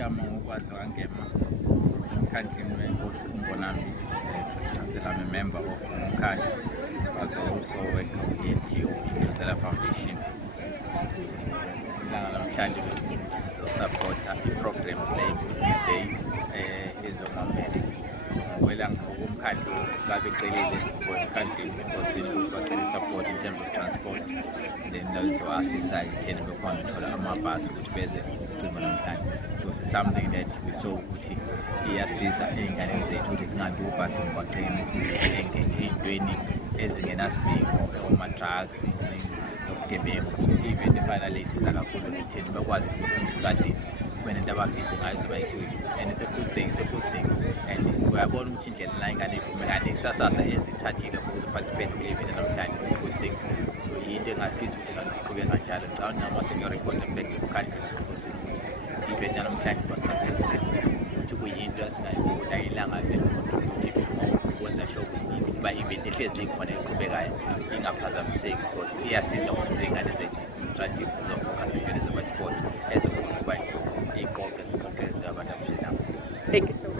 igama ngokwazi wangema emkhandleni wenkosi uMbonambi. I'm a member of umkhandlu, but I also work with the NGO Indozela Foundation. So ilanga namhlanje bekusupporta i-programs today ezomamele. So ngokwelanga ngokomkhandlu babecelile for emkhandleni enkosini ukuthi bacele support in terms of transport, then those who assist ekutheni bekhona ukuthola amabhasi ukuthi beze kucima namhlanje. It was something that we saw ukuthi iyasiza ey'nganeni zethu ukuthi zingabi uvanzi emgwaqeni, zi-engage ey'ntweni ezingenasidingo, oma-drugs nobugebengu. So even finally isiza kakhulu ekutheni bakwazi ukuphuma estradini kwenento ababhizi ngayo zoba-activities, and it's a good thing, and uyabona ukuthi indlela la ingane iphume kanti ikusasasa ezithathile for ukuparticipate kule-event namhlanje. It's a good thing. So yinto engafisa ukuthi ngaqhubeka kanjalo. Ngicabanga noma sengiyoreport back emkhandlwini nasenkosini ukuthi i-event yanamhlanje was-successful, futhi kuyinto esingayibona ilanga le-contributive more ukwenza sure ukuthi iba-event ehlezi ikhona eqhubekayo ingaphazamiseki, because iyasiza ukusiza iy'ngane zethu administrative zizofocus entweni zoba-sport ezokuba nje iqoqe abantu abashinabo. Thank you so much.